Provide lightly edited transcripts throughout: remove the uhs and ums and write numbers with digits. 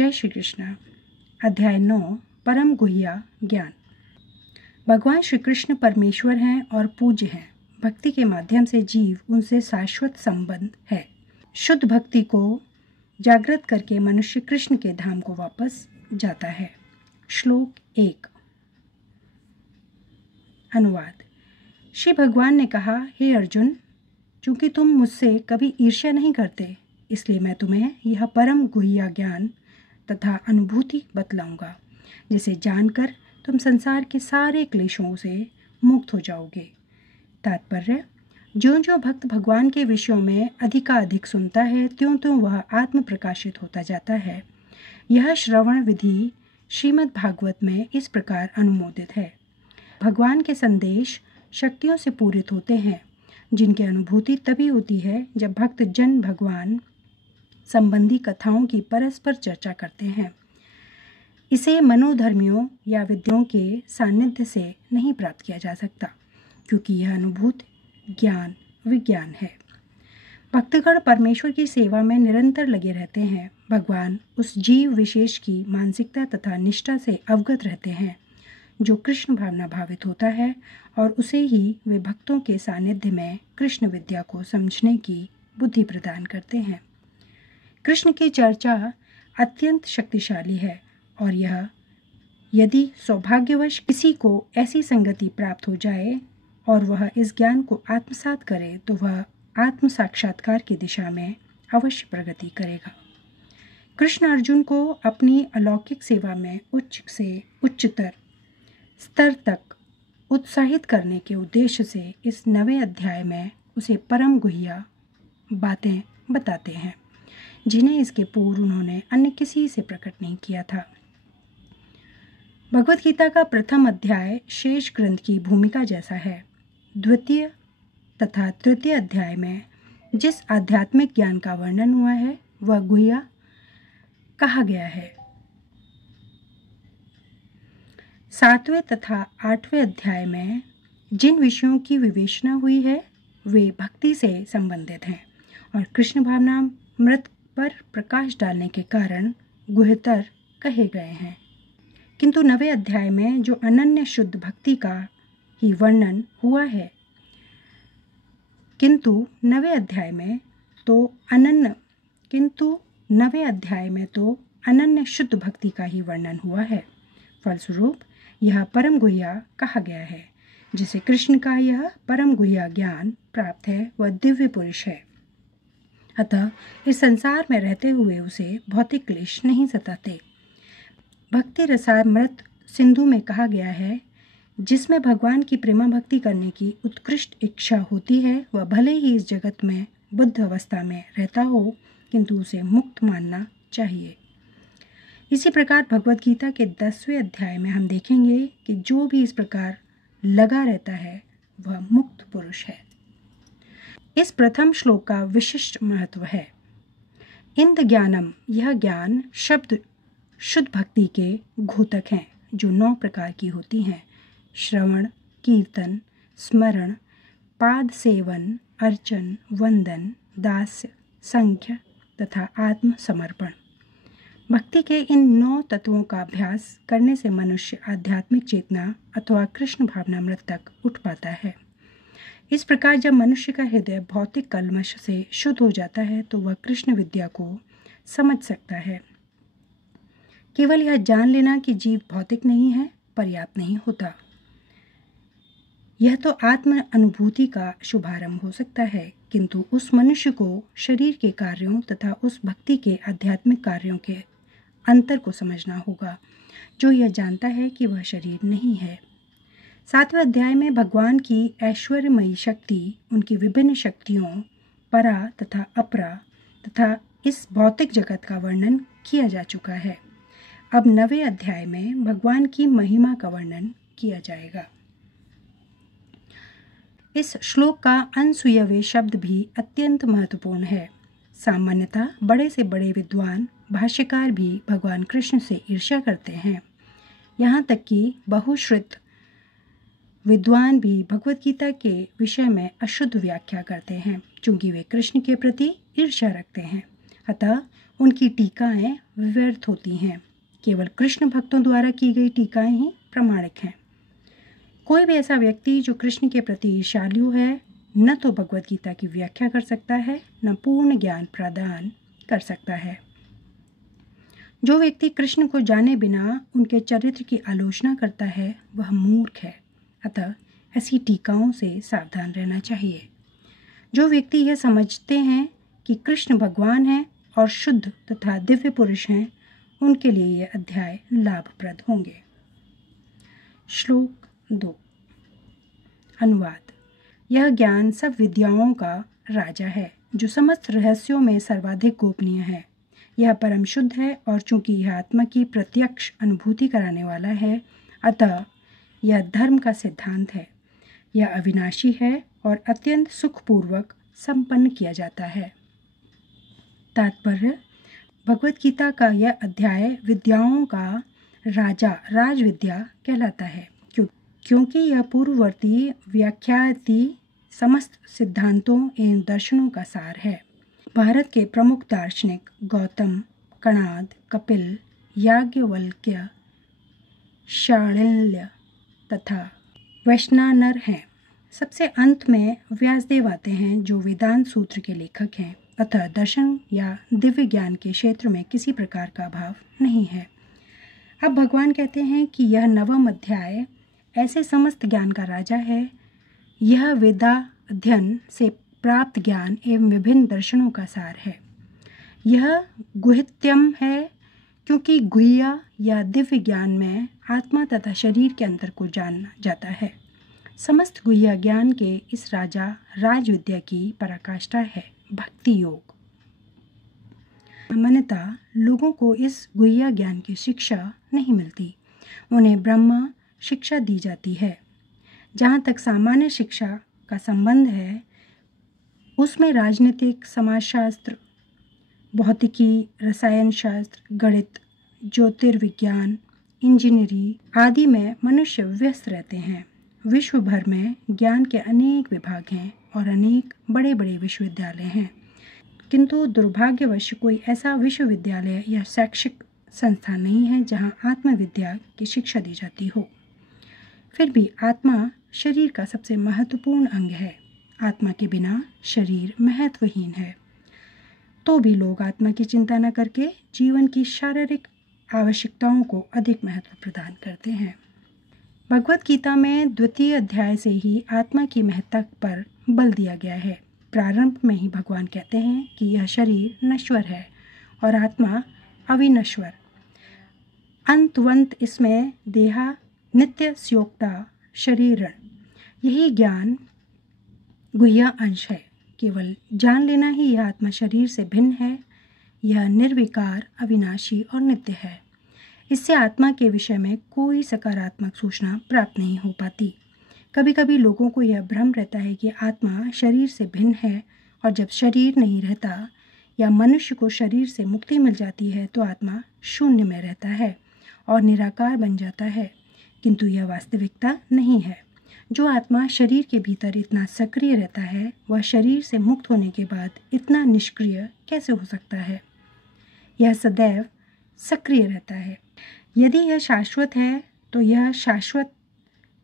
जय श्री कृष्ण। अध्याय 9 परम गुह्या ज्ञान। भगवान श्री कृष्ण परमेश्वर हैं और पूज्य हैं। भक्ति के माध्यम से जीव उनसे शाश्वत संबंध है। शुद्ध भक्ति को जागृत करके मनुष्य कृष्ण के धाम को वापस जाता है। श्लोक 1। अनुवाद। श्री भगवान ने कहा, हे अर्जुन, चूंकि तुम मुझसे कभी ईर्ष्या नहीं करते, इसलिए मैं तुम्हें यह परम गुह्या ज्ञान तथा अनुभूति बतलाऊंगा, जिसे जानकर तुम संसार के सारे क्लेशों से मुक्त हो जाओगे। तात्पर्य: ज्यों-ज्यों भक्त भगवान के विषयों में अधिकाधिक सुनता है, त्यों-त्यों वह आत्म प्रकाशित होता जाता है। यह श्रवण विधि श्रीमद् भागवत में इस प्रकार अनुमोदित है। भगवान के संदेश शक्तियों से पूरित होते हैं, जिनकी अनुभूति तभी होती है जब भक्त जन भगवान संबंधी कथाओं की परस्पर चर्चा करते हैं। इसे मनोधर्मियों या विद्वानों के सानिध्य से नहीं प्राप्त किया जा सकता, क्योंकि यह अनुभूति ज्ञान विज्ञान है। भक्तगण परमेश्वर की सेवा में निरंतर लगे रहते हैं। भगवान उस जीव विशेष की मानसिकता तथा निष्ठा से अवगत रहते हैं जो कृष्ण भावना भावित होता है, और उसे ही वे भक्तों के सानिध्य में कृष्ण विद्या को समझने की बुद्धि प्रदान करते हैं। कृष्ण की चर्चा अत्यंत शक्तिशाली है, और यह यदि सौभाग्यवश किसी को ऐसी संगति प्राप्त हो जाए और वह इस ज्ञान को आत्मसात करे, तो वह आत्म साक्षात्कार की दिशा में अवश्य प्रगति करेगा। कृष्ण अर्जुन को अपनी अलौकिक सेवा में उच्च से उच्चतर स्तर तक उत्साहित करने के उद्देश्य से इस 9वें अध्याय में उसे परम गुह्या बातें बताते हैं, जिन्हें इसके पूर्व उन्होंने अन्य किसी से प्रकट नहीं किया था। भगवत गीता का प्रथम अध्याय शेष ग्रंथ की भूमिका जैसा है। द्वितीय तथा तृतीय अध्याय में जिस आध्यात्मिक ज्ञान का वर्णन हुआ है, वह गुह्या कहा गया है। 7वें तथा 8वें अध्याय में जिन विषयों की विवेचना हुई है, वे भक्ति से संबंधित हैं और कृष्ण भावना मृत पर प्रकाश डालने के कारण गुह्यतर कहे गए हैं। किंतु 9वें अध्याय में जो अनन्य शुद्ध भक्ति का ही वर्णन हुआ है, किंतु 9वें अध्याय में तो अनन्य शुद्ध भक्ति का ही वर्णन हुआ है। फलस्वरूप यह परम गुह्या कहा गया है। जिसे कृष्ण का यह परम गुह्या ज्ञान प्राप्त है, वह दिव्य पुरुष है। अतः इस संसार में रहते हुए उसे भौतिक क्लेश नहीं सताते। भक्ति रसामृत सिंधु में कहा गया है, जिसमें भगवान की प्रेमा भक्ति करने की उत्कृष्ट इच्छा होती है, वह भले ही इस जगत में बुद्ध अवस्था में रहता हो, किंतु उसे मुक्त मानना चाहिए। इसी प्रकार भगवत गीता के 10वें अध्याय में हम देखेंगे कि जो भी इस प्रकार लगा रहता है, वह मुक्त पुरुष है। इस प्रथम श्लोक का विशिष्ट महत्व है। इंद ज्ञानम, यह ज्ञान शब्द शुद्ध भक्ति के घोतक हैं, जो 9 प्रकार की होती हैं: श्रवण, कीर्तन, स्मरण, पाद सेवन, अर्चन, वंदन, दास्य, संख्य तथा आत्म समर्पण। भक्ति के इन 9 तत्वों का अभ्यास करने से मनुष्य आध्यात्मिक चेतना अथवा कृष्ण भावनामृत तक उठ पाता है। इस प्रकार जब मनुष्य का हृदय भौतिक कल्मश से शुद्ध हो जाता है, तो वह कृष्ण विद्या को समझ सकता है। केवल यह जान लेना कि जीव भौतिक नहीं है पर्याप्त नहीं होता। यह तो आत्म अनुभूति का शुभारंभ हो सकता है, किंतु उस मनुष्य को शरीर के कार्यों तथा उस भक्ति के आध्यात्मिक कार्यों के अंतर को समझना होगा, जो यह जानता है कि वह शरीर नहीं है। 7वें अध्याय में भगवान की ऐश्वर्यमयी शक्ति, उनकी विभिन्न शक्तियों परा तथा अपरा तथा इस भौतिक जगत का वर्णन किया जा चुका है। अब 9वें अध्याय में भगवान की महिमा का वर्णन किया जाएगा। इस श्लोक का अनसुयवे शब्द भी अत्यंत महत्वपूर्ण है। सामान्यतः बड़े से बड़े विद्वान भाष्यकार भी भगवान कृष्ण से ईर्ष्या करते हैं। यहाँ तक कि बहुश्रुत विद्वान भी भगवत गीता के विषय में अशुद्ध व्याख्या करते हैं, चूंकि वे कृष्ण के प्रति ईर्ष्या रखते हैं। अतः उनकी टीकाएं व्यर्थ होती हैं। केवल कृष्ण भक्तों द्वारा की गई टीकाएं ही प्रमाणिक हैं। कोई भी ऐसा व्यक्ति जो कृष्ण के प्रति ईर्ष्यालु है, न तो भगवत गीता की व्याख्या कर सकता है, न पूर्ण ज्ञान प्रदान कर सकता है। जो व्यक्ति कृष्ण को जाने बिना उनके चरित्र की आलोचना करता है, वह मूर्ख है। अतः ऐसी टीकाओं से सावधान रहना चाहिए। जो व्यक्ति यह समझते हैं कि कृष्ण भगवान हैं और शुद्ध तथा दिव्य पुरुष हैं, उनके लिए यह अध्याय लाभप्रद होंगे। श्लोक 2। अनुवाद। यह ज्ञान सब विद्याओं का राजा है, जो समस्त रहस्यों में सर्वाधिक गोपनीय है। यह परम शुद्ध है और चूंकि यह आत्मा की प्रत्यक्ष अनुभूति कराने वाला है, अतः यह धर्म का सिद्धांत है। यह अविनाशी है और अत्यंत सुखपूर्वक संपन्न किया जाता है। तात्पर्य: भगवत गीता का यह अध्याय विद्याओं का राजा राजविद्या कहलाता है, क्योंकि यह पूर्ववर्ती व्याख्याति समस्त सिद्धांतों एवं दर्शनों का सार है। भारत के प्रमुख दार्शनिक गौतम, कणाद, कपिल, याज्ञवल्क्य, शाण्डिल्य तथा वैश्वानर हैं। सबसे अंत में व्यासदेव आते हैं, जो वेदांत सूत्र के लेखक हैं। अतः दर्शन या दिव्य ज्ञान के क्षेत्र में किसी प्रकार का अभाव नहीं है। अब भगवान कहते हैं कि यह 9वां अध्याय ऐसे समस्त ज्ञान का राजा है। यह वेदाध्ययन से प्राप्त ज्ञान एवं विभिन्न दर्शनों का सार है। यह गुह्यतम है, क्योंकि गुह्य या दिव्य ज्ञान में आत्मा तथा शरीर के अंतर को जाना जाता है। समस्त गुह्य ज्ञान के इस राजा राजविद्या की पराकाष्ठा है भक्ति योग। सामान्यतः लोगों को इस गुह्य ज्ञान की शिक्षा नहीं मिलती, उन्हें ब्रह्म शिक्षा दी जाती है। जहाँ तक सामान्य शिक्षा का संबंध है, उसमें राजनीतिक, समाजशास्त्र, भौतिकी, रसायन शास्त्र, गणित, ज्योतिर्विज्ञान, इंजीनियरिंग आदि में मनुष्य व्यस्त रहते हैं। विश्व भर में ज्ञान के अनेक विभाग हैं और अनेक बड़े बड़े विश्वविद्यालय हैं, किंतु दुर्भाग्यवश कोई ऐसा विश्वविद्यालय या शैक्षिक संस्थान नहीं है जहां आत्मविद्या की शिक्षा दी जाती हो। फिर भी आत्मा शरीर का सबसे महत्वपूर्ण अंग है। आत्मा के बिना शरीर महत्वहीन है। तो भी लोग आत्मा की चिंता न करके जीवन की शारीरिक आवश्यकताओं को अधिक महत्व प्रदान करते हैं। भगवत गीता में 2वें अध्याय से ही आत्मा की महत्ता पर बल दिया गया है। प्रारंभ में ही भगवान कहते हैं कि यह शरीर नश्वर है और आत्मा अविनश्वर। अंतवंत इसमें देहा नित्य स्योक्ता शरीरण, यही ज्ञान गुह्य अंश है। केवल जान लेना ही यह आत्मा शरीर से भिन्न है। यह निर्विकार, अविनाशी और नित्य है। इससे आत्मा के विषय में कोई सकारात्मक सूचना प्राप्त नहीं हो पाती। कभी कभी लोगों को यह भ्रम रहता है कि आत्मा शरीर से भिन्न है, और जब शरीर नहीं रहता या मनुष्य को शरीर से मुक्ति मिल जाती है तो आत्मा शून्य में रहता है और निराकार बन जाता है। किंतु यह वास्तविकता नहीं है। जो आत्मा शरीर के भीतर इतना सक्रिय रहता है, वह शरीर से मुक्त होने के बाद इतना निष्क्रिय कैसे हो सकता है? यह सदैव सक्रिय रहता है। यदि यह शाश्वत है तो यह शाश्वत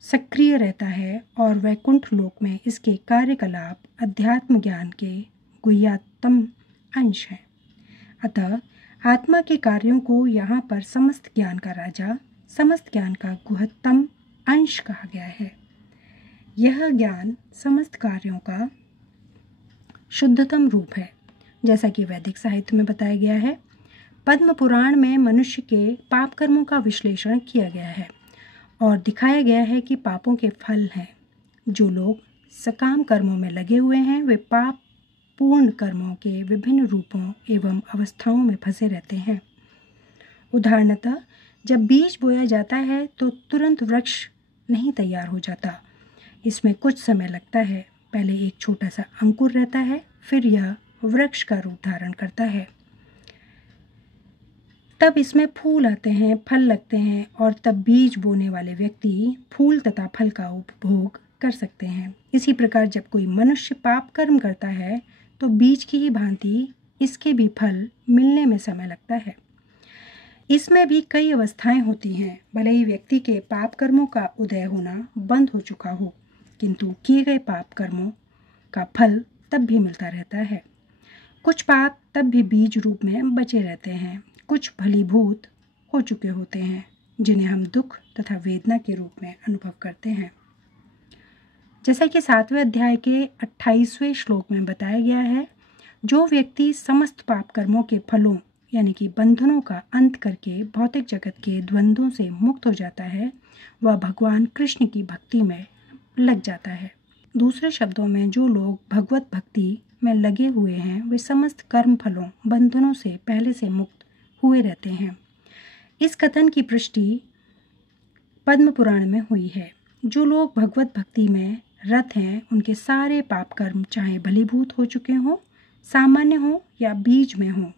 सक्रिय रहता है और वैकुंठ लोक में इसके कार्यकलाप अध्यात्म ज्ञान के गुह्यतम अंश हैं। अतः आत्मा के कार्यों को यहाँ पर समस्त ज्ञान का राजा, समस्त ज्ञान का गुह्यतम अंश कहा गया है। यह ज्ञान समस्त कार्यों का शुद्धतम रूप है, जैसा कि वैदिक साहित्य में बताया गया है। पद्म पुराण में मनुष्य के पाप कर्मों का विश्लेषण किया गया है और दिखाया गया है कि पापों के फल हैं। जो लोग सकाम कर्मों में लगे हुए हैं, वे पाप पूर्ण कर्मों के विभिन्न रूपों एवं अवस्थाओं में फंसे रहते हैं। उदाहरणतः जब बीज बोया जाता है तो तुरंत वृक्ष नहीं तैयार हो जाता। इसमें कुछ समय लगता है। पहले एक छोटा सा अंकुर रहता है, फिर यह वृक्ष का रूप धारण करता है। तब इसमें फूल आते हैं, फल लगते हैं और तब बीज बोने वाले व्यक्ति फूल तथा फल का उपभोग कर सकते हैं। इसी प्रकार जब कोई मनुष्य पाप कर्म करता है तो बीज की ही भांति इसके भी फल मिलने में समय लगता है। इसमें भी कई अवस्थाएं होती हैं। भले ही व्यक्ति के पाप कर्मों का उदय होना बंद हो चुका हो, किंतु किए गए पाप कर्मों का फल तब भी मिलता रहता है। कुछ पाप तब भी बीज रूप में बचे रहते हैं, कुछ भलीभूत हो चुके होते हैं, जिन्हें हम दुख तथा वेदना के रूप में अनुभव करते हैं। जैसा कि 7वें अध्याय के 28वें श्लोक में बताया गया है, जो व्यक्ति समस्त पाप कर्मों के फलों यानी कि बंधनों का अंत करके भौतिक जगत के द्वंद्वों से मुक्त हो जाता है, वह भगवान कृष्ण की भक्ति में लग जाता है। दूसरे शब्दों में, जो लोग भगवत भक्ति में लगे हुए हैं, वे समस्त कर्म फलों बंधनों से पहले से मुक्त हुए रहते हैं। इस कथन की पुष्टि पद्म पुराण में हुई है। जो लोग भगवत भक्ति में रत हैं, उनके सारे पाप कर्म चाहे भलीभूत हो चुके हों, सामान्य हो या बीज में हो,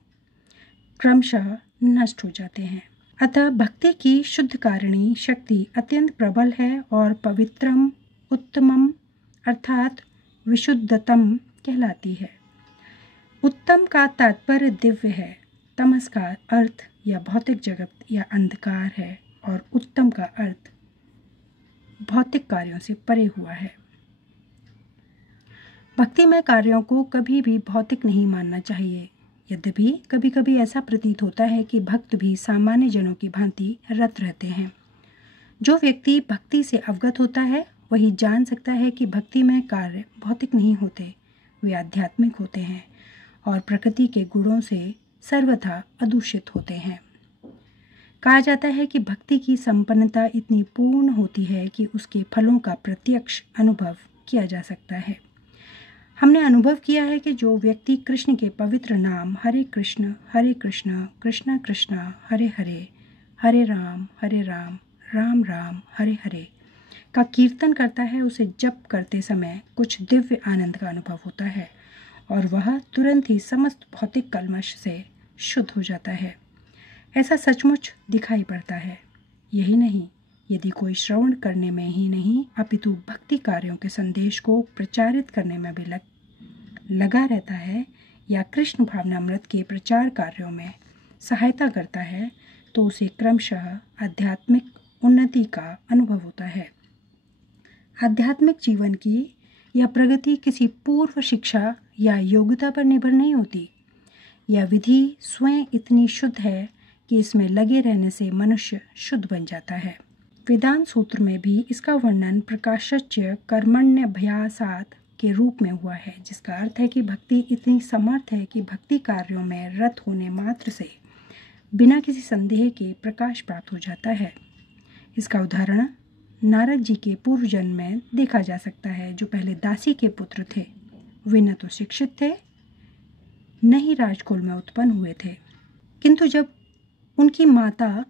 क्रमशः नष्ट हो जाते हैं। अतः भक्ति की शुद्ध कारिणी शक्ति अत्यंत प्रबल है और पवित्रम उत्तमम अर्थात विशुद्धतम कहलाती है। उत्तम का तात्पर्य दिव्य है, तमस का अर्थ या भौतिक जगत या अंधकार है, और उत्तम का अर्थ भौतिक कार्यों से परे हुआ है। भक्तिमय कार्यों को कभी भी भौतिक नहीं मानना चाहिए। यद्यपि कभी कभी ऐसा प्रतीत होता है कि भक्त भी सामान्य जनों की भांति रत रहते हैं। जो व्यक्ति भक्ति से अवगत होता है, वही जान सकता है कि भक्तिमय कार्य भौतिक नहीं होते, वे आध्यात्मिक होते हैं और प्रकृति के गुणों से सर्वथा अदूषित होते हैं। कहा जाता है कि भक्ति की संपन्नता इतनी पूर्ण होती है कि उसके फलों का प्रत्यक्ष अनुभव किया जा सकता है। हमने अनुभव किया है कि जो व्यक्ति कृष्ण के पवित्र नाम हरे कृष्ण कृष्ण कृष्ण हरे हरे, हरे राम राम राम हरे हरे का कीर्तन करता है, उसे जप करते समय कुछ दिव्य आनंद का अनुभव होता है और वह तुरंत ही समस्त भौतिक कल्मश से शुद्ध हो जाता है। ऐसा सचमुच दिखाई पड़ता है। यही नहीं, यदि कोई श्रवण करने में ही नहीं अपितु भक्ति कार्यों के संदेश को प्रचारित करने में भी लगा रहता है या कृष्ण भावनामृत के प्रचार कार्यों में सहायता करता है, तो उसे क्रमशः आध्यात्मिक उन्नति का अनुभव होता है। आध्यात्मिक जीवन की यह प्रगति किसी पूर्व शिक्षा या योग्यता पर निर्भर नहीं होती। यह विधि स्वयं इतनी शुद्ध है कि इसमें लगे रहने से मनुष्य शुद्ध बन जाता है। वेदांत सूत्र में भी इसका वर्णन प्रकाशच्य कर्मण्यभ्यासात् के रूप में हुआ है, जिसका अर्थ है कि भक्ति इतनी समर्थ है कि भक्ति कार्यों में रत होने मात्र से बिना किसी संदेह के प्रकाश प्राप्त हो जाता है। इसका उदाहरण नारद जी के पूर्व जन्म में देखा जा सकता है, जो पहले दासी के पुत्र थे। वे न तो शिक्षित थे, न ही राजकुल में उत्पन्न हुए थे, किंतु जब उनकी माता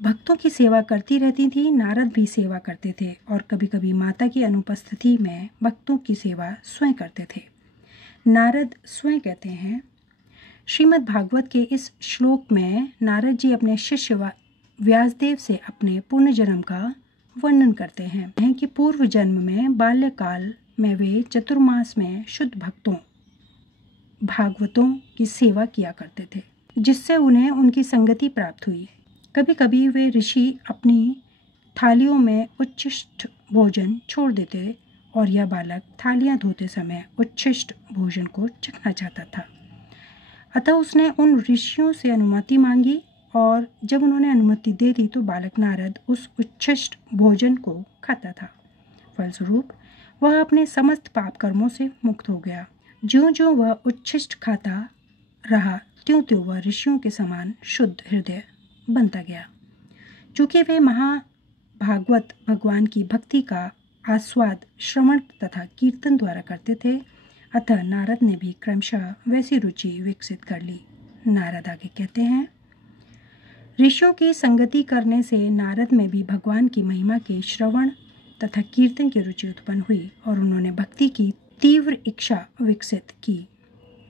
भक्तों की सेवा करती रहती थी, नारद भी सेवा करते थे और कभी कभी माता की अनुपस्थिति में भक्तों की सेवा स्वयं करते थे। नारद स्वयं कहते हैं, श्रीमद् भागवत के इस श्लोक में नारद जी अपने शिष्य व्यासदेव से अपने पूर्ण जन्म का वर्णन करते हैं कि पूर्व जन्म में बाल्यकाल में वे चतुर्मास में शुद्ध भक्तों भागवतों की सेवा किया करते थे, जिससे उन्हें उनकी संगति प्राप्त हुई। कभी कभी वे ऋषि अपनी थालियों में उच्छिष्ट भोजन छोड़ देते और यह बालक थालियां धोते समय उच्छिष्ट भोजन को चखना चाहता था। अतः उसने उन ऋषियों से अनुमति मांगी और जब उन्होंने अनुमति दे दी तो बालक नारद उस उच्छिष्ट भोजन को खाता था। फलस्वरूप वह अपने समस्त पाप कर्मों से मुक्त हो गया। ज्यों ज्यों वह उच्छिष्ट खाता रहा, त्यों त्यों वह ऋषियों के समान शुद्ध हृदय बनता गया। चूँकि वे महाभागवत भगवान की भक्ति का आस्वाद श्रवण तथा कीर्तन द्वारा करते थे, अतः नारद ने भी क्रमशः वैसी रुचि विकसित कर ली। नारद आगे कहते हैं, ऋषियों की संगति करने से नारद में भी भगवान की महिमा के श्रवण तथा कीर्तन की रुचि उत्पन्न हुई और उन्होंने भक्ति की तीव्र इच्छा विकसित की।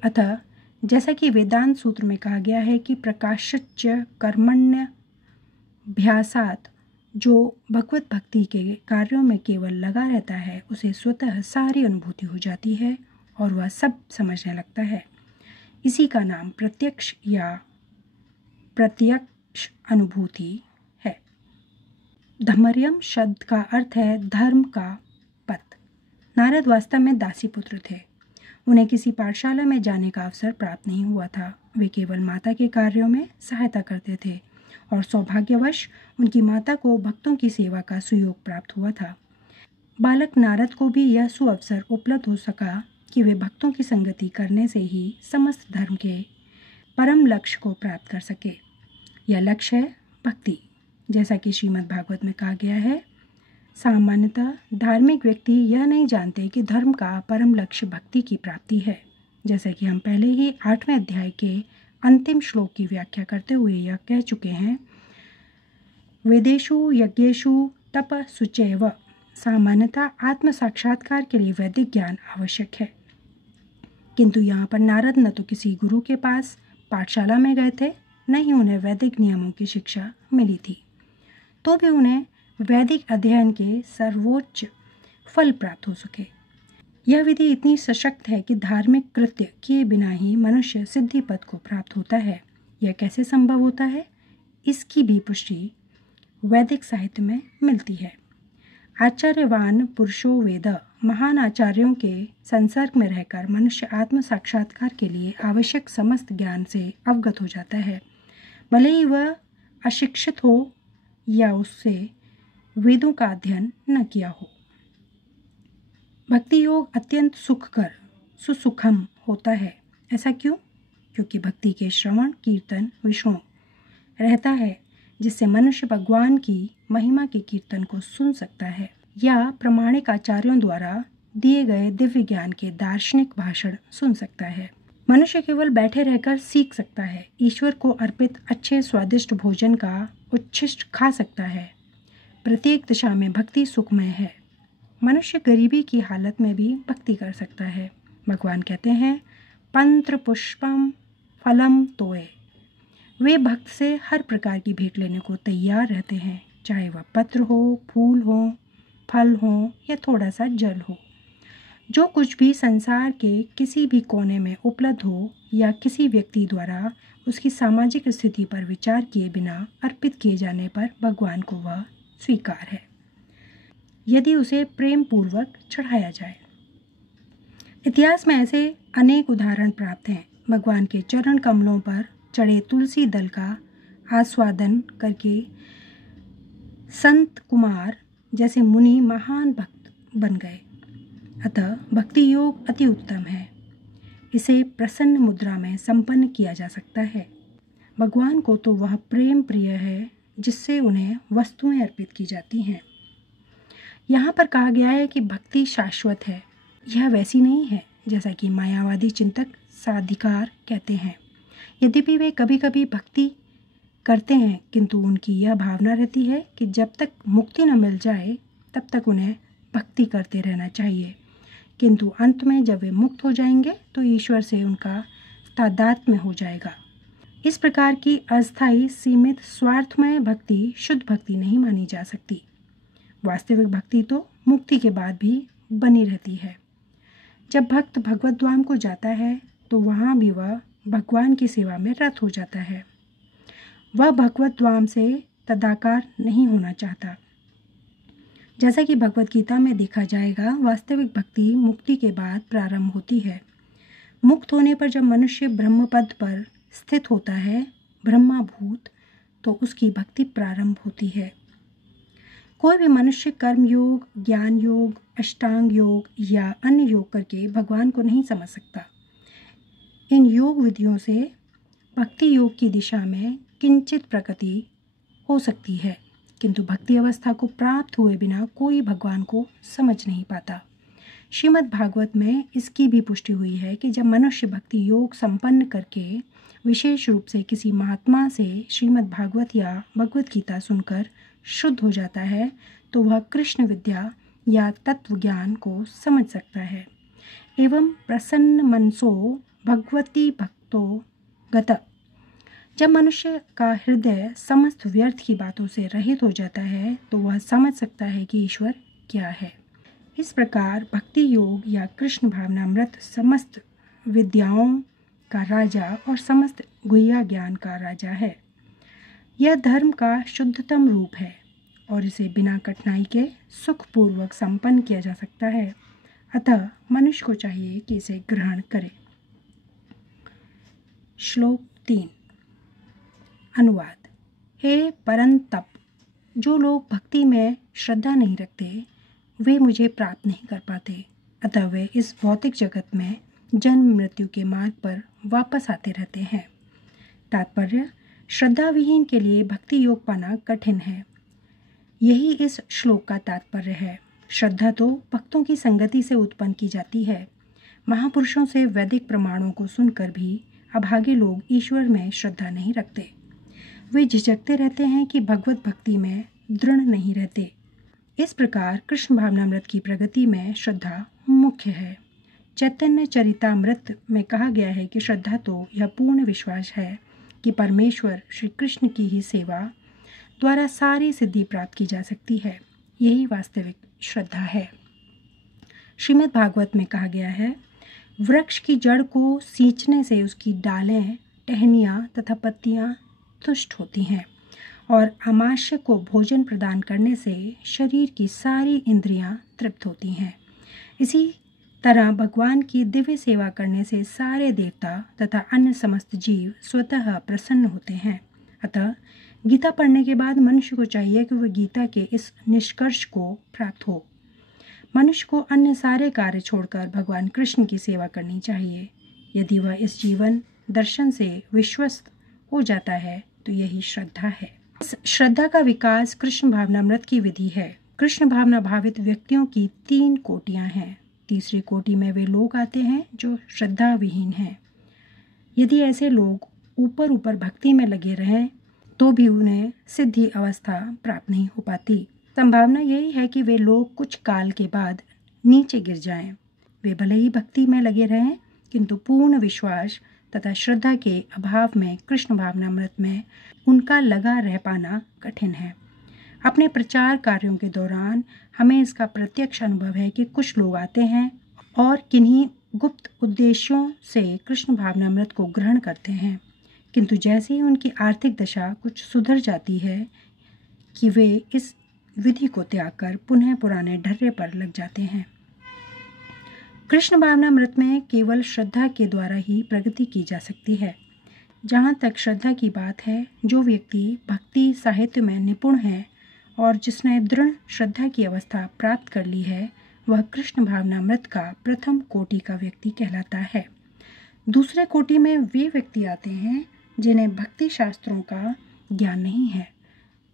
अतः जैसा कि वेदांत सूत्र में कहा गया है कि प्रकाशच्य कर्मण्यभ्यासात्, जो भगवत भक्ति के कार्यों में केवल लगा रहता है, उसे स्वतः सारी अनुभूति हो जाती है और वह सब समझने लगता है। इसी का नाम प्रत्यक्ष या प्रत्यक्ष अनुभूति है। धर्मर्यम शब्द का अर्थ है धर्म का पथ। नारद वास्तव में दासी पुत्र थे। उन्हें किसी पाठशाला में जाने का अवसर प्राप्त नहीं हुआ था। वे केवल माता के कार्यों में सहायता करते थे और सौभाग्यवश उनकी माता को भक्तों की सेवा का सुयोग प्राप्त हुआ था। बालक नारद को भी यह सुअवसर उपलब्ध हो सका कि वे भक्तों की संगति करने से ही समस्त धर्म के परम लक्ष्य को प्राप्त कर सके। यह लक्ष्य है भक्ति। जैसा कि श्रीमद् भागवत में कहा गया है, सामान्यतः धार्मिक व्यक्ति यह नहीं जानते कि धर्म का परम लक्ष्य भक्ति की प्राप्ति है। जैसा कि हम पहले ही 8वें अध्याय के अंतिम श्लोक की व्याख्या करते हुए यह कह चुके हैं, वेदेषु यज्ञेषु तप सुचैव। सामान्यतः आत्म साक्षात्कार के लिए वैदिक ज्ञान आवश्यक है, किंतु यहाँ पर नारद न तो किसी गुरु के पास पाठशाला में गए थे, न ही उन्हें वैदिक नियमों की शिक्षा मिली थी। तो भी उन्हें वैदिक अध्ययन के सर्वोच्च फल प्राप्त हो सके। यह विधि इतनी सशक्त है कि धार्मिक कृत्य किए बिना ही मनुष्य सिद्धि पद को प्राप्त होता है। यह कैसे संभव होता है, इसकी भी पुष्टि वैदिक साहित्य में मिलती है। आचार्यवान पुरुषो वेद। महान आचार्यों के संसर्ग में रहकर मनुष्य आत्म साक्षात्कार के लिए आवश्यक समस्त ज्ञान से अवगत हो जाता है, भले ही वह अशिक्षित हो या उससे वेदों का अध्ययन न किया हो। भक्ति योग अत्यंत सुखकर सुसुखम होता है। ऐसा क्यों? क्योंकि भक्ति के श्रवण कीर्तन विष्णु रहता है, जिससे मनुष्य भगवान की महिमा के कीर्तन को सुन सकता है या प्रामाणिक आचार्यों द्वारा दिए गए दिव्य ज्ञान के दार्शनिक भाषण सुन सकता है। मनुष्य केवल बैठे रहकर सीख सकता है। ईश्वर को अर्पित अच्छे स्वादिष्ट भोजन का उच्छिष्ट खा सकता है। प्रत्येक दिशा में भक्ति सुखमय है। मनुष्य गरीबी की हालत में भी भक्ति कर सकता है। भगवान कहते हैं, पंत्र पुष्पम फलम तोय। वे भक्त से हर प्रकार की भेंट लेने को तैयार रहते हैं, चाहे वह पत्र हो, फूल हो, फल हो या थोड़ा सा जल हो। जो कुछ भी संसार के किसी भी कोने में उपलब्ध हो या किसी व्यक्ति द्वारा उसकी सामाजिक स्थिति पर विचार किए बिना अर्पित किए जाने पर भगवान को वह स्वीकार है, यदि उसे प्रेम पूर्वक चढ़ाया जाए। इतिहास में ऐसे अनेक उदाहरण प्राप्त हैं। भगवान के चरण कमलों पर चढ़े तुलसी दल का आस्वादन करके संत कुमार जैसे मुनि महान भक्त बन गए। अतः भक्ति योग अति उत्तम है। इसे प्रसन्न मुद्रा में संपन्न किया जा सकता है। भगवान को तो वह प्रेम प्रिय है जिससे उन्हें वस्तुएं अर्पित की जाती हैं। यहाँ पर कहा गया है कि भक्ति शाश्वत है। यह वैसी नहीं है जैसा कि मायावादी चिंतक साधिकार कहते हैं। यद्यपि वे कभी कभी भक्ति करते हैं, किंतु उनकी यह भावना रहती है कि जब तक मुक्ति न मिल जाए तब तक उन्हें भक्ति करते रहना चाहिए, किंतु अंत में जब वे मुक्त हो जाएंगे तो ईश्वर से उनका तादात्म्य हो जाएगा। इस प्रकार की अस्थायी सीमित स्वार्थमय भक्ति शुद्ध भक्ति नहीं मानी जा सकती। वास्तविक भक्ति तो मुक्ति के बाद भी बनी रहती है। जब भक्त भगवत धाम को जाता है तो वहाँ भी वह भगवान की सेवा में रत हो जाता है। वह भगवत धाम से तदाकार नहीं होना चाहता। जैसा कि भगवत गीता में देखा जाएगा, वास्तविक भक्ति मुक्ति के बाद प्रारंभ होती है। मुक्त होने पर जब मनुष्य ब्रह्मपद पर स्थित होता है, ब्रह्माभूत, तो उसकी भक्ति प्रारंभ होती है। कोई भी मनुष्य कर्म योग, ज्ञान योग, अष्टांग योग या अन्य योग करके भगवान को नहीं समझ सकता। इन योग विधियों से भक्ति योग की दिशा में किंचित प्रगति हो सकती है, किंतु भक्ति अवस्था को प्राप्त हुए बिना कोई भगवान को समझ नहीं पाता। श्रीमद् भागवत में इसकी भी पुष्टि हुई है कि जब मनुष्य भक्ति योग संपन्न करके विशेष रूप से किसी महात्मा से श्रीमद् भागवत या भगवत गीता सुनकर शुद्ध हो जाता है, तो वह कृष्ण विद्या या तत्व ज्ञान को समझ सकता है। एवं प्रसन्न मनसो भगवती भक्तो गत। जब मनुष्य का हृदय समस्त व्यर्थ की बातों से रहित हो जाता है तो वह समझ सकता है कि ईश्वर क्या है। इस प्रकार भक्ति योग या कृष्ण भावनामृत समस्त विद्याओं का राजा और समस्त गुह्य ज्ञान का राजा है। यह धर्म का शुद्धतम रूप है और इसे बिना कठिनाई के सुखपूर्वक संपन्न किया जा सकता है। अतः मनुष्य को चाहिए कि इसे ग्रहण करे। श्लोक 3। अनुवाद। हे परंतप, जो लोग भक्ति में श्रद्धा नहीं रखते वे मुझे प्राप्त नहीं कर पाते, अतः वे इस भौतिक जगत में जन्म मृत्यु के मार्ग पर वापस आते रहते हैं। तात्पर्य, श्रद्धा विहीन के लिए भक्ति योग पाना कठिन है। यही इस श्लोक का तात्पर्य है। श्रद्धा तो भक्तों की संगति से उत्पन्न की जाती है। महापुरुषों से वैदिक प्रमाणों को सुनकर भी अभागे लोग ईश्वर में श्रद्धा नहीं रखते। वे झिझकते रहते हैं कि भगवत भक्ति में दृढ़ नहीं रहते। इस प्रकार कृष्ण भावनामृत की प्रगति में श्रद्धा मुख्य है। चैतन्य चरितामृत में कहा गया है कि श्रद्धा तो यह पूर्ण विश्वास है कि परमेश्वर श्री कृष्ण की ही सेवा द्वारा सारी सिद्धि प्राप्त की जा सकती है। यही वास्तविक श्रद्धा है। श्रीमद् भागवत में कहा गया है, वृक्ष की जड़ को सींचने से उसकी डालें, टहनियाँ तथा पत्तियाँ तुष्ट होती हैं और आमाशय को भोजन प्रदान करने से शरीर की सारी इंद्रियां तृप्त होती हैं। इसी तरह भगवान की दिव्य सेवा करने से सारे देवता तथा अन्य समस्त जीव स्वतः प्रसन्न होते हैं। अतः गीता पढ़ने के बाद मनुष्य को चाहिए कि वह गीता के इस निष्कर्ष को प्राप्त हो। मनुष्य को अन्य सारे कार्य छोड़कर भगवान कृष्ण की सेवा करनी चाहिए। यदि वह इस जीवन दर्शन से विश्वस्त हो जाता है तो यही श्रद्धा है। इस श्रद्धा का विकास कृष्ण भावनामृत की विधि है। कृष्ण भावना भावित व्यक्तियों की 3 कोटियां हैं। तीसरी कोटि में वे लोग आते हैं जो श्रद्धा विहीन हैं। यदि ऐसे लोग ऊपर ऊपर भक्ति में लगे रहें तो भी उन्हें सिद्धि अवस्था प्राप्त नहीं हो पाती। संभावना यही है कि वे लोग कुछ काल के बाद नीचे गिर जाएं। वे भले ही भक्ति में लगे रहें किंतु पूर्ण विश्वास तथा श्रद्धा के अभाव में कृष्ण भावनामृत में उनका लगा रह पाना कठिन है। अपने प्रचार कार्यों के दौरान हमें इसका प्रत्यक्ष अनुभव है कि कुछ लोग आते हैं और किन्हीं गुप्त उद्देश्यों से कृष्ण भावनामृत को ग्रहण करते हैं, किंतु जैसे ही उनकी आर्थिक दशा कुछ सुधर जाती है कि वे इस विधि को त्याग कर पुनः पुराने ढर्रे पर लग जाते हैं। कृष्ण भावनामृत में केवल श्रद्धा के द्वारा ही प्रगति की जा सकती है। जहाँ तक श्रद्धा की बात है, जो व्यक्ति भक्ति साहित्य में निपुण है और जिसने दृढ़ श्रद्धा की अवस्था प्राप्त कर ली है, वह कृष्ण भावनामृत का प्रथम कोटि का व्यक्ति कहलाता है। दूसरे कोटि में वे व्यक्ति आते हैं जिन्हें भक्ति शास्त्रों का ज्ञान नहीं है,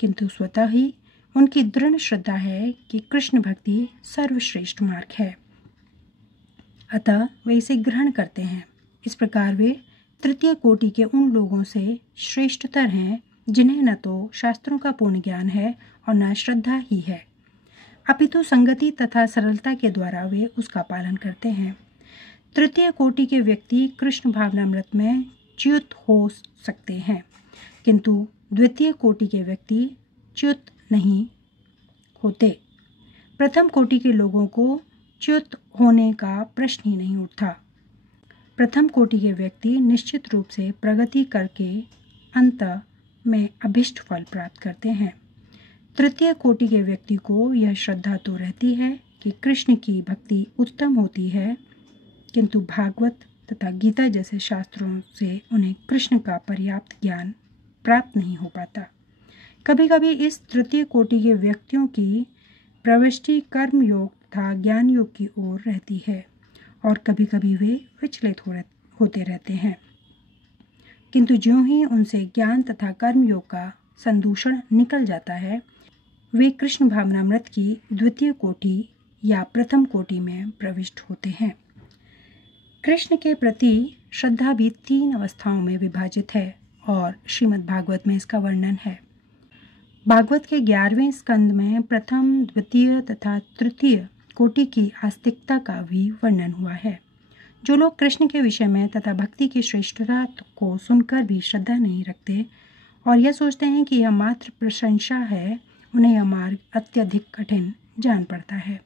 किंतु स्वतः ही उनकी दृढ़ श्रद्धा है कि कृष्ण भक्ति सर्वश्रेष्ठ मार्ग है, अतः वे इसे ग्रहण करते हैं। इस प्रकार वे तृतीय कोटि के उन लोगों से श्रेष्ठतर हैं जिन्हें न तो शास्त्रों का पूर्ण ज्ञान है और न श्रद्धा ही है, अपितु संगति तथा सरलता के द्वारा वे उसका पालन करते हैं। तृतीय कोटि के व्यक्ति कृष्ण भावनामृत में च्युत हो सकते हैं, किंतु द्वितीय कोटि के व्यक्ति च्युत नहीं होते। प्रथम कोटि के लोगों को च्युत होने का प्रश्न ही नहीं उठता। प्रथम कोटि के व्यक्ति निश्चित रूप से प्रगति करके अंत में अभिष्ट फल प्राप्त करते हैं। तृतीय कोटि के व्यक्ति को यह श्रद्धा तो रहती है कि कृष्ण की भक्ति उत्तम होती है, किंतु भागवत तथा गीता जैसे शास्त्रों से उन्हें कृष्ण का पर्याप्त ज्ञान प्राप्त नहीं हो पाता। कभी कभी इस तृतीय कोटि के व्यक्तियों की प्रविष्टि कर्म योग तथा ज्ञान योग की ओर रहती है और कभी कभी वे विचलित होते रहते हैं, किंतु ज्यों ही उनसे ज्ञान तथा कर्म योग का संदूषण निकल जाता है, वे कृष्ण भावनामृत की द्वितीय कोटि या प्रथम कोटि में प्रविष्ट होते हैं। कृष्ण के प्रति श्रद्धा भी 3 अवस्थाओं में विभाजित है और श्रीमद् भागवत में इसका वर्णन है। भागवत के 11वें स्कंद में प्रथम, द्वितीय तथा तृतीय कोटि की आस्तिकता का भी वर्णन हुआ है। जो लोग कृष्ण के विषय में तथा भक्ति की श्रेष्ठता को सुनकर भी श्रद्धा नहीं रखते और यह सोचते हैं कि यह मात्र प्रशंसा है, उन्हें यह मार्ग अत्यधिक कठिन जान पड़ता है।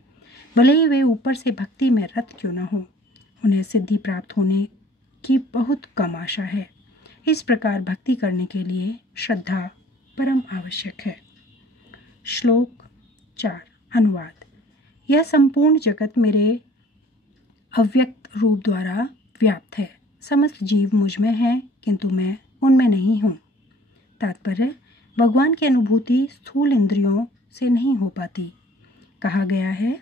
भले ही वे ऊपर से भक्ति में रत क्यों न हो, उन्हें सिद्धि प्राप्त होने की बहुत कम आशा है। इस प्रकार भक्ति करने के लिए श्रद्धा परम आवश्यक है। श्लोक 4 अनुवाद। यह संपूर्ण जगत मेरे अव्यक्त रूप द्वारा व्याप्त है। समस्त जीव मुझ में हैं, किंतु मैं उनमें नहीं हूँ। तात्पर्य, भगवान की अनुभूति स्थूल इंद्रियों से नहीं हो पाती। कहा गया है,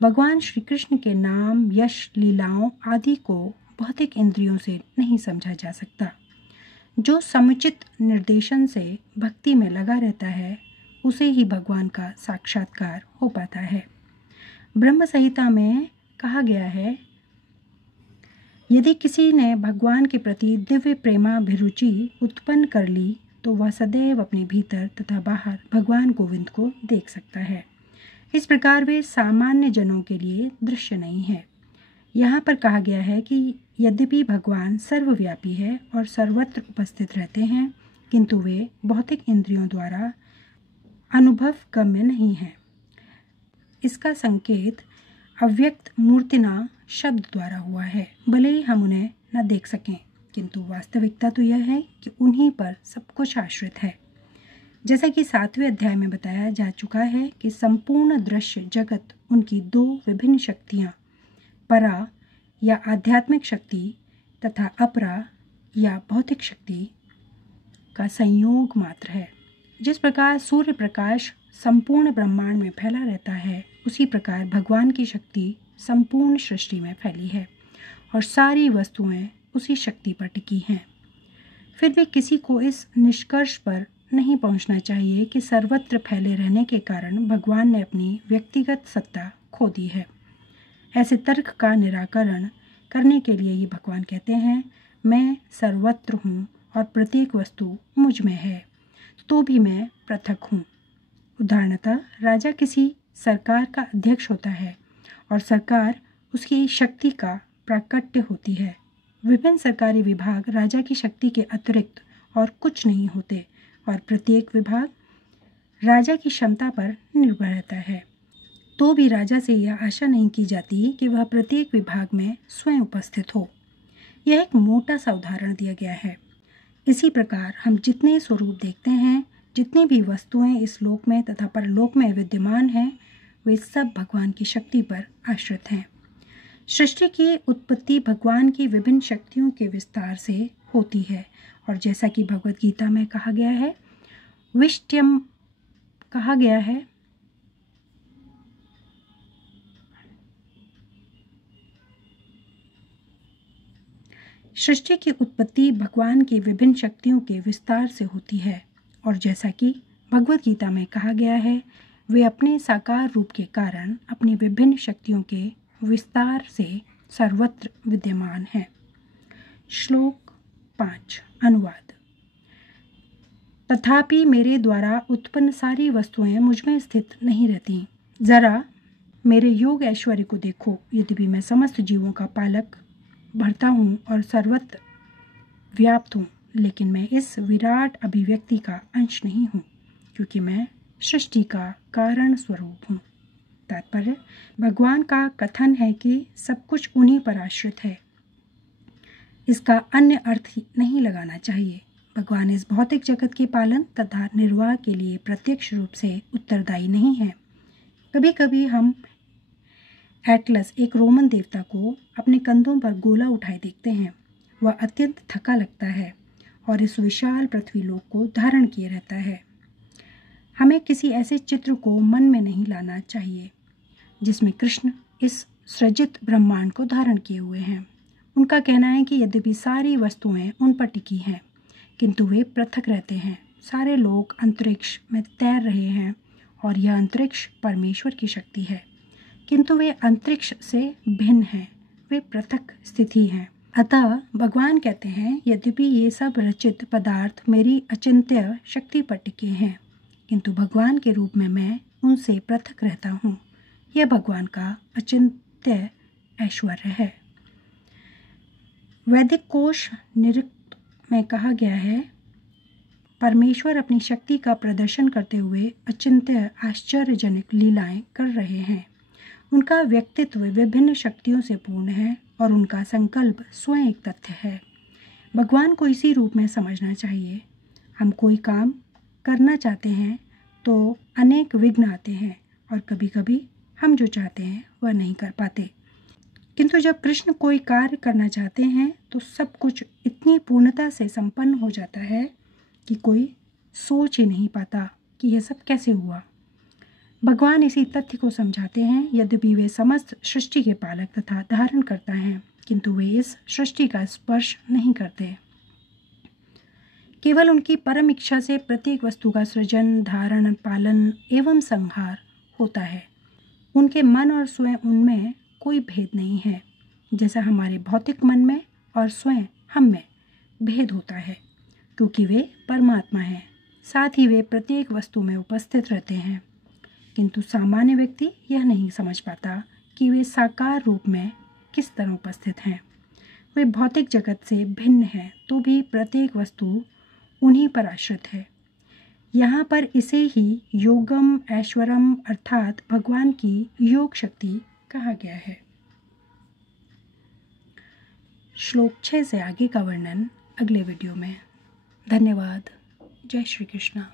भगवान श्री कृष्ण के नाम, यश, लीलाओं आदि को भौतिक इंद्रियों से नहीं समझा जा सकता। जो समुचित निर्देशन से भक्ति में लगा रहता है, उसे ही भगवान का साक्षात्कार हो पाता है। ब्रह्म संहिता में कहा गया है, यदि किसी ने भगवान के प्रति दिव्य प्रेमाभिरुचि उत्पन्न कर ली तो वह सदैव अपने भीतर तथा बाहर भगवान गोविंद को देख सकता है। इस प्रकार वे सामान्य जनों के लिए दृश्य नहीं है। यहाँ पर कहा गया है कि यद्यपि भगवान सर्वव्यापी है और सर्वत्र उपस्थित रहते हैं, किंतु वे भौतिक इंद्रियों द्वारा अनुभव गम्य नहीं है। इसका संकेत अव्यक्त मूर्तिना शब्द द्वारा हुआ है। भले ही हम उन्हें न देख सकें, किंतु वास्तविकता तो यह है कि उन्हीं पर सब कुछ आश्रित है। जैसा कि 7वें अध्याय में बताया जा चुका है कि संपूर्ण दृश्य जगत उनकी दो विभिन्न शक्तियाँ, परा या आध्यात्मिक शक्ति तथा अपरा या भौतिक शक्ति का संयोग मात्र है। जिस प्रकार सूर्य प्रकाश संपूर्ण ब्रह्मांड में फैला रहता है, उसी प्रकार भगवान की शक्ति संपूर्ण सृष्टि में फैली है और सारी वस्तुएं उसी शक्ति पर टिकी हैं। फिर भी किसी को इस निष्कर्ष पर नहीं पहुंचना चाहिए कि सर्वत्र फैले रहने के कारण भगवान ने अपनी व्यक्तिगत सत्ता खो दी है। ऐसे तर्क का निराकरण करने के लिए ये भगवान कहते हैं, मैं सर्वत्र हूँ और प्रत्येक वस्तु मुझ में है, तो भी मैं पृथक हूँ। उदाहरणतः राजा किसी सरकार का अध्यक्ष होता है और सरकार उसकी शक्ति का प्राकट्य होती है। विभिन्न सरकारी विभाग राजा की शक्ति के अतिरिक्त और कुछ नहीं होते और प्रत्येक विभाग राजा की क्षमता पर निर्भर रहता है। तो भी राजा से यह आशा नहीं की जाती कि वह प्रत्येक विभाग में स्वयं उपस्थित हो। यह एक मोटा सा उदाहरण दिया गया है। इसी प्रकार हम जितने स्वरूप देखते हैं, जितनी भी वस्तुएं इस लोक में तथा परलोक में विद्यमान हैं, वे सब भगवान की शक्ति पर आश्रित हैं। सृष्टि की उत्पत्ति भगवान की विभिन्न शक्तियों के विस्तार से होती है और जैसा कि भगवत गीता में कहा गया है, विष्ट्यम कहा गया है, सृष्टि की उत्पत्ति भगवान की विभिन्न शक्तियों के विस्तार से होती है और जैसा कि भगवत गीता में कहा गया है, वे अपने साकार रूप के कारण अपनी विभिन्न शक्तियों के विस्तार से सर्वत्र विद्यमान हैं। श्लोक 5 अनुवाद। तथापि मेरे द्वारा उत्पन्न सारी वस्तुएं मुझ में स्थित नहीं रहती। जरा मेरे योग ऐश्वर्य को देखो। यद्यपि मैं समस्त जीवों का पालक, भरता हूँ और सर्वत्र व्याप्त हूँ, लेकिन मैं इस विराट अभिव्यक्ति का अंश नहीं हूँ, क्योंकि मैं सृष्टि का कारण स्वरूप हूँ। तात्पर्य, भगवान का कथन है कि सब कुछ उन्हीं पर आश्रित है। इसका अन्य अर्थ नहीं लगाना चाहिए। भगवान इस भौतिक जगत के पालन तथा निर्वाह के लिए प्रत्यक्ष रूप से उत्तरदायी नहीं है। कभी कभी हम एटलस, एक रोमन देवता को अपने कंधों पर गोला उठाए देखते हैं। वह अत्यंत थका लगता है और इस विशाल पृथ्वीलोक को धारण किए रहता है। हमें किसी ऐसे चित्र को मन में नहीं लाना चाहिए जिसमें कृष्ण इस सृजित ब्रह्मांड को धारण किए हुए हैं। उनका कहना है कि यद्यपि सारी वस्तुएं उन पर टिकी हैं, किंतु वे पृथक रहते हैं। सारे लोग अंतरिक्ष में तैर रहे हैं और यह अंतरिक्ष परमेश्वर की शक्ति है, किंतु वे अंतरिक्ष से भिन्न हैं, वे पृथक स्थिति हैं। अतः भगवान कहते हैं, यद्यपि ये सब रचित पदार्थ मेरी अचिंत्य शक्ति पर टिके हैं, किंतु भगवान के रूप में मैं उनसे पृथक रहता हूँ। यह भगवान का अचिंत्य ऐश्वर्य है। वैदिक कोश निरुक्त में कहा गया है, परमेश्वर अपनी शक्ति का प्रदर्शन करते हुए अचिंत्य आश्चर्यजनक लीलाएं कर रहे हैं। उनका व्यक्तित्व विभिन्न शक्तियों से पूर्ण है और उनका संकल्प स्वयं एक तथ्य है। भगवान को इसी रूप में समझना चाहिए। हम कोई काम करना चाहते हैं तो अनेक विघ्न आते हैं और कभी कभी हम जो चाहते हैं वह नहीं कर पाते, किंतु जब कृष्ण कोई कार्य करना चाहते हैं तो सब कुछ इतनी पूर्णता से संपन्न हो जाता है कि कोई सोच ही नहीं पाता कि यह सब कैसे हुआ। भगवान इसी तथ्य को समझाते हैं। यद्यपि वे समस्त सृष्टि के पालक तथा धारण करता हैं, किंतु वे इस सृष्टि का स्पर्श नहीं करते। केवल उनकी परम इच्छा से प्रत्येक वस्तु का सृजन, धारण, पालन एवं संहार होता है। उनके मन और स्वयं उनमें कोई भेद नहीं है, जैसा हमारे भौतिक मन में और स्वयं हम में भेद होता है, क्योंकि वे परमात्मा हैं। साथ ही वे प्रत्येक वस्तु में उपस्थित रहते हैं, किंतु सामान्य व्यक्ति यह नहीं समझ पाता कि वे साकार रूप में किस तरह उपस्थित हैं। वे भौतिक जगत से भिन्न हैं तो भी प्रत्येक वस्तु उन्हीं पर आश्रित है। यहाँ पर इसे ही योगम ऐश्वरम अर्थात भगवान की योग शक्ति कहा गया है। श्लोक 6 से आगे का वर्णन अगले वीडियो में। धन्यवाद। जय श्री कृष्ण।